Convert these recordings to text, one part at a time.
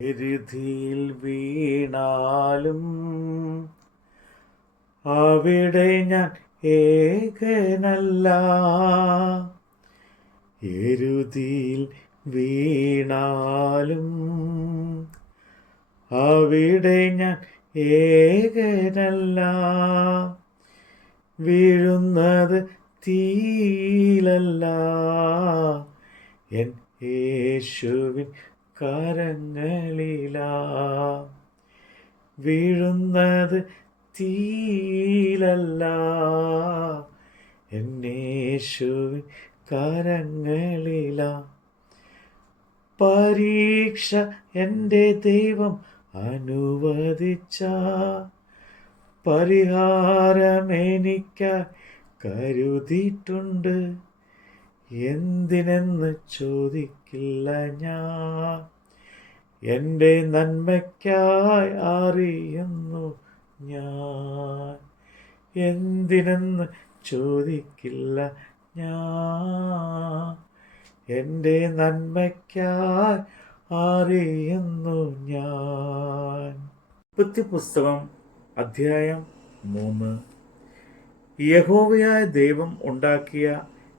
എരുതിയിൽ വീണാലും അവിടെ ഞാൻ ഏകനല്ല. എരുതിയിൽ വീണാലും അവിടെ ഞാൻ ഏകനല്ല. വീഴുന്നത് തീയിലല്ല, എൻ യേശുവിൻ കരങ്ങളിലാ. വീഴുന്നത് തീയിലല്ല, എൻ യേശുവിൻ കരങ്ങളിലാ. പരീക്ഷ എൻ്റെ ദൈവം അനുവദിച്ച പരിഹാരമെനിക്കായി കരുതിയിട്ടുണ്ട്. എന്തിനെന്ന് ചോദിക്കില്ല ഞാൻ, എൻ്റെ നന്മയ്ക്കായി അറിയുന്നു ഞാൻ. എന്തിനെന്ന് ചോദിക്കില്ല ഞാൻ, എൻ്റെ നന്മയ്ക്കായി അറിയുന്നു ഞാൻ. പുസ്തകം അധ്യായം 3. യഹോവയായ ദൈവം ഉണ്ടാക്കിയ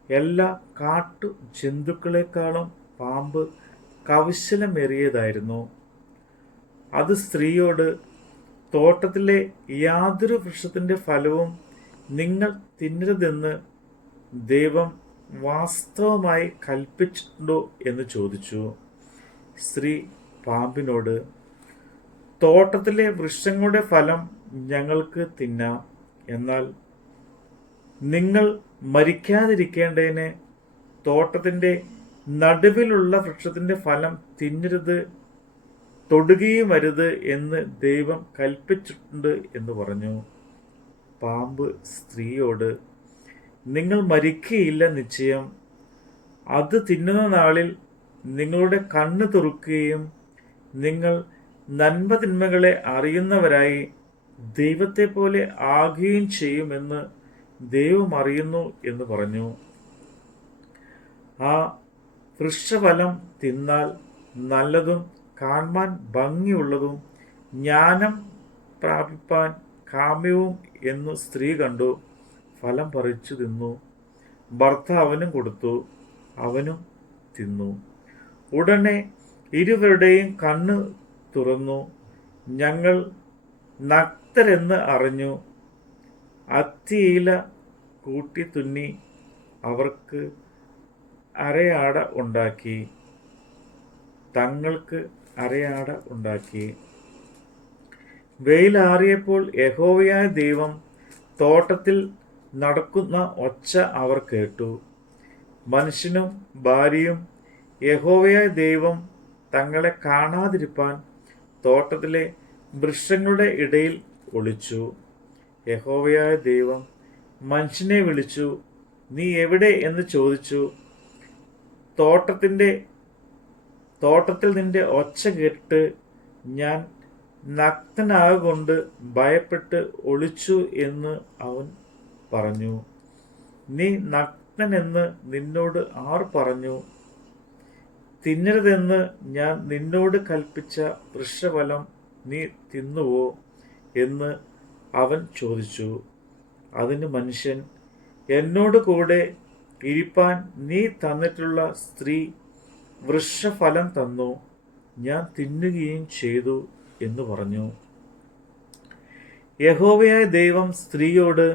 എല്ലാ കാട്ടു ജന്തുക്കളെക്കാളും പാമ്പ് കൗശലമേറിയതായിരുന്നു. അത് സ്ത്രീയോട്, തോട്ടത്തിലെ യാതൊരു വൃക്ഷത്തിൻ്റെ ഫലവും നിങ്ങൾ തിന്നരുതെന്ന് ദൈവം വാസ്തവമായി കൽപ്പിച്ചിട്ടുണ്ടോ എന്ന് ചോദിച്ചു. സ്ത്രീ പാമ്പിനോട്, തോട്ടത്തിലെ വൃക്ഷങ്ങളുടെ ഫലം ഞങ്ങൾക്ക് തിന്നാം, എന്നാൽ നിങ്ങൾ മരിക്കാതിരിക്കേണ്ടതിന് തോട്ടത്തിൻ്റെ നടുവിലുള്ള വൃക്ഷത്തിൻ്റെ ഫലം തിന്നരുത്, തൊടുകയും വരുത് എന്ന് ദൈവം കൽപ്പിച്ചിട്ടുണ്ട് എന്ന് പറഞ്ഞു. പാമ്പ് സ്ത്രീയോട്, നിങ്ങൾ മരിക്കുകയില്ല നിശ്ചയം. അത് തിന്നുന്ന നാളിൽ നിങ്ങളുടെ കണ്ണ് തുറക്കുകയും നിങ്ങൾ നന്മ തിന്മകളെ അറിയുന്നവരായി ദൈവത്തെ പോലെ ആകുകയും ചെയ്യുമെന്ന് ദൈവം അറിയുന്നു എന്ന് പറഞ്ഞു. ആ വൃക്ഷഫലം തിന്നാൽ നല്ലതും കാണുവാൻ ഭംഗിയുള്ളതും ജ്ഞാനം പ്രാപിപ്പാൻ കാമ്യവും എന്നു സ്ത്രീ കണ്ടു. ഫലം പറിച്ചു തിന്നു. ഭർത്താവിനും കൊടുത്തു, അവനും തിന്നു. ഉടനെ ഇരുവരുടെയും കണ്ണ് തുറന്നു, ഞങ്ങൾ നഗ്നരെന്ന് അറിഞ്ഞു. അത്തിയില കൂട്ടി തുന്നി അവർക്ക് അരയാട ഉണ്ടാക്കി, തങ്ങൾക്ക് അരയാട ഉണ്ടാക്കി. വെയിലാറിയപ്പോൾ യഹോവയായ ദൈവം തോട്ടത്തിൽ നടക്കുന്ന ഒച്ച അവർ കേട്ടു. മനുഷ്യനും ഭാര്യയും യഹോവയായ ദൈവം തങ്ങളെ കാണാതിരിപ്പാൻ തോട്ടത്തിലെ വൃക്ഷങ്ങളുടെ ഇടയിൽ ഒളിച്ചു. യഹോവയായ ദൈവം മനുഷ്യനെ വിളിച്ചു, നീ എവിടെ എന്ന് ചോദിച്ചു. തോട്ടത്തിൽ നിന്റെ ഒച്ച കേട്ട് ഞാൻ നഗ്നനാകൊണ്ട് ഭയപ്പെട്ട് ഒളിച്ചു എന്ന് അവൻ പറഞ്ഞു. നീ നഗ്നനെന്ന് നിന്നോട് ആർ പറഞ്ഞു? തിന്നരുതെന്ന് ഞാൻ നിന്നോട് കൽപ്പിച്ച വൃക്ഷഫലം നീ തിന്നുവോ എന്ന് അവൻ ചോദിച്ചു. അതിന് മനുഷ്യൻ, എന്നോട് കൂടെ ഇരിപ്പാൻ നീ തന്നിട്ടുള്ള സ്ത്രീ വൃക്ഷഫലം തന്നു, ഞാൻ തിന്നുകയും ചെയ്തു എന്ന് പറഞ്ഞു. യഹോവയായ ദൈവം സ്ത്രീയോട്,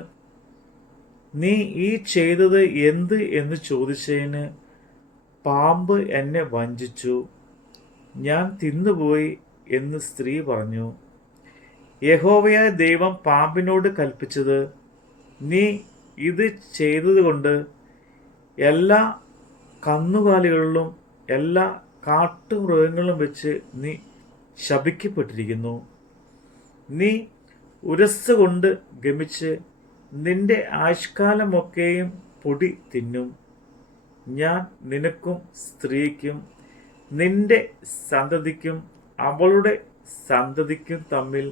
നീ ഈ ചെയ്തത് എന്ത് എന്ന് ചോദിച്ചതിന്, പാമ്പ് എന്നെ വഞ്ചിച്ചു, ഞാൻ തിന്നുപോയി എന്ന് സ്ത്രീ പറഞ്ഞു. യഹോവയായ ദൈവം പാമ്പിനോട് കൽപ്പിച്ചത്, നീ ഇത് ചെയ്തതുകൊണ്ട് എല്ലാ കന്നുകാലികളിലും എല്ലാ കാട്ടുമൃഗങ്ങളും വെച്ച് നീ ശപിക്കപ്പെട്ടിരിക്കുന്നു. നീ ഉരസ് കൊണ്ട് ഗമിച്ച് നിന്റെ ആയുഷ്കാലമൊക്കെയും പൊടി തിന്നും. ഞാൻ നിനക്കും സ്ത്രീക്കും നിന്റെ സന്തതിക്കും അവളുടെ സന്തതിക്കും തമ്മിൽ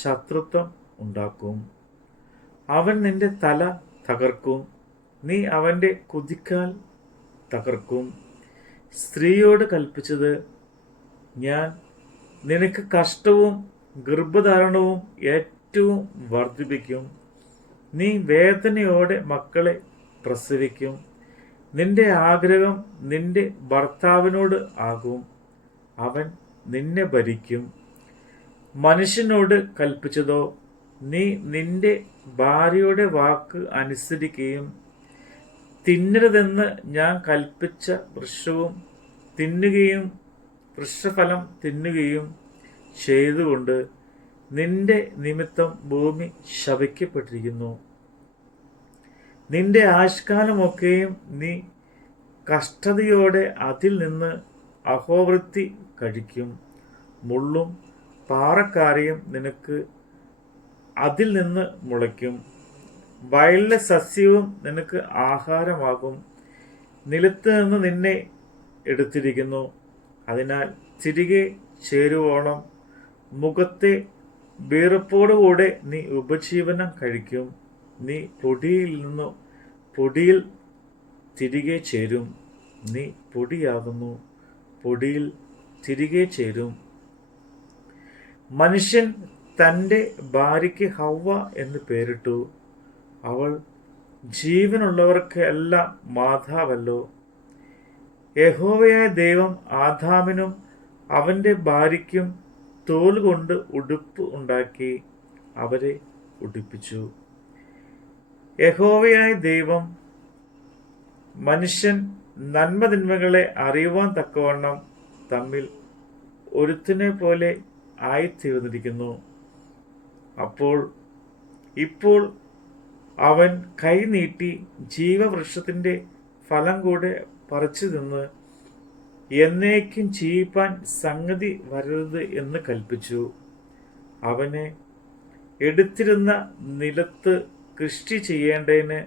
ശത്രുത്വം ഉണ്ടാക്കും. അവൻ നിന്റെ തല തകർക്കും, നീ അവൻ്റെ കുതിക്കാൽ തകർക്കും. സ്ത്രീയോട് കൽപ്പിച്ചത്, ഞാൻ നിനക്ക് കഷ്ടവും ഗർഭധാരണവും ഏറ്റവും വർദ്ധിപ്പിക്കും. നീ വേദനയോടെ മക്കളെ പ്രസവിക്കും. നിന്റെ ആഗ്രഹം നിന്റെ ഭർത്താവിനോട് ആകും, അവൻ നിന്നെ ഭരിക്കും. മനുഷ്യനോട് കൽപ്പിച്ചതോ, നീ നിന്റെ ഭാര്യയുടെ വാക്ക് അനുസരിക്കുകയും തിന്നരുതെന്ന് ഞാൻ കൽപ്പിച്ച വൃക്ഷഫലം തിന്നുകയും ചെയ്തുകൊണ്ട് നിന്റെ നിമിത്തം ഭൂമി ശപിക്കപ്പെട്ടിരിക്കുന്നു. നിന്റെ ആയുഷ്കാലമൊക്കെയും നീ കഷ്ടതയോടെ അതിൽ നിന്ന് അഹോവൃത്തി കഴിക്കും. മുള്ളും പാറക്കാരയും നിനക്ക് അതിൽ നിന്ന് മുളയ്ക്കും. വയലിലെ സസ്യവും നിനക്ക് ആഹാരമാകും. നിലത്ത് നിന്ന് നിന്നെ എടുത്തിരിക്കുന്നു, അതിനാൽ തിരികെ ചേരുവോളം മുഖത്തെ വീർപ്പോടുകൂടെ നീ ഉപജീവനം കഴിക്കും. നീ പൊടിയിൽ തിരികെ ചേരും. നീ പൊടിയാകുന്നു, പൊടിയിൽ തിരികെ ചേരും. മനുഷ്യൻ തൻ്റെ ഭാര്യയ്ക്ക് ഹവ്വ എന്ന് പേരിട്ടു. അവൾ ജീവനുള്ളവർക്ക് എല്ലാം മാതാവല്ലോ. യഹോവയായ ദൈവം ആദാമിനും അവൻ്റെ ഭാര്യയ്ക്കും തോൽ കൊണ്ട് ഉടുപ്പ് ഉണ്ടാക്കി അവരെ ഉടുപ്പിച്ചു. യഹോവയായ ദൈവം മനുഷ്യൻ നന്മതിന്മകളെ അറിയുവാൻ തക്കവണ്ണം തമ്മിൽ ഒരുത്തിനെ പോലെ ആയിത്തീർന്നിരിക്കുന്നു. ഇപ്പോൾ അവൻ കൈ നീട്ടി ജീവവൃക്ഷത്തിന്റെ ഫലം കൂടെ പറിച്ചു തിന്ന് എന്നേക്കും ജീവിപ്പാൻ സംഗതി വരരുത് എന്ന് കൽപ്പിച്ചു. അവനെ എടുത്തിരുന്ന നിലത്ത് കൃഷി ചെയ്യേണ്ടതിന്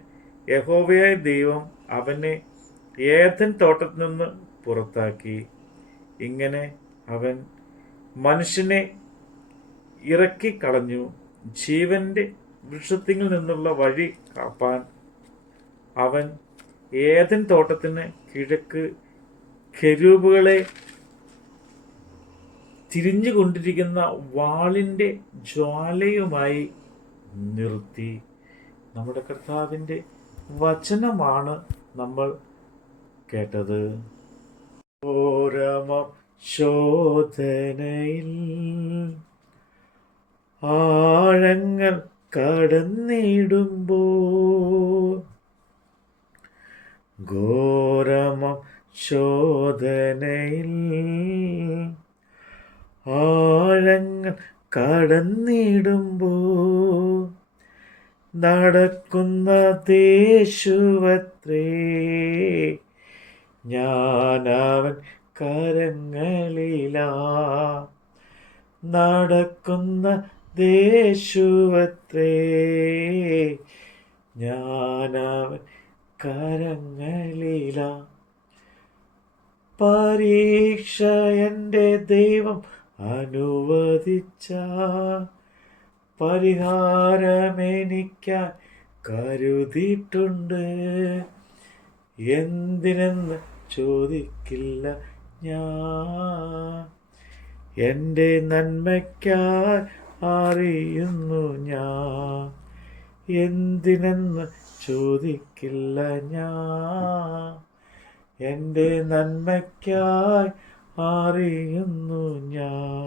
യഹോവയായ ദൈവം അവനെ ഏദൻ തോട്ടത്തിൽ നിന്ന് പുറത്താക്കി. ഇങ്ങനെ അവൻ മനുഷ്യനെ ഇറക്കിക്കളഞ്ഞു. ജീവന്റെ വൃക്ഷത്തിൽ നിന്നുള്ള വഴി കാപ്പാൻ അവൻ ഏദൻ തോട്ടത്തിന് കിഴക്ക് കെരൂബുകളെ തിരിഞ്ഞുകൊണ്ടിരിക്കുന്ന വാളിന്റെ ജ്വാലയുമായി നിർത്തി. നമ്മുടെ കർത്താവിൻ്റെ വചനമാണ് നമ്മൾ കേട്ടത്. ഓരമ ശോധനയിൽ ആഴങ്ങൾ കടന്നിടുമ്പോൾ, ഘോരമം ശോധനയിൽ ആഴങ്ങൾ കടന്നിടുമ്പോൾ നടക്കുന്ന യേശുവത്രേ, ഞാനവൻ കരങ്ങളിലാ. നടക്കുന്ന യേശുവത്രേ, ഞാനവൻ കരങ്ങളിലാ. പരീക്ഷ എൻ്റെ ദൈവം അനുവദിച്ച പരിഹാരമെനിക്കായി കരുതിയിട്ടുണ്ട്. എന്തിനെന്ന് ചോദിക്കില്ല ഞാൻ, എൻ്റെ നന്മയ്ക്കായി അറിയുന്നു ഞാൻ. എന്തിനെന്ന് ചോദിക്കില്ല ഞാൻ, എൻ്റെ നന്മയ്ക്കായി അറിയുന്നു ഞാൻ.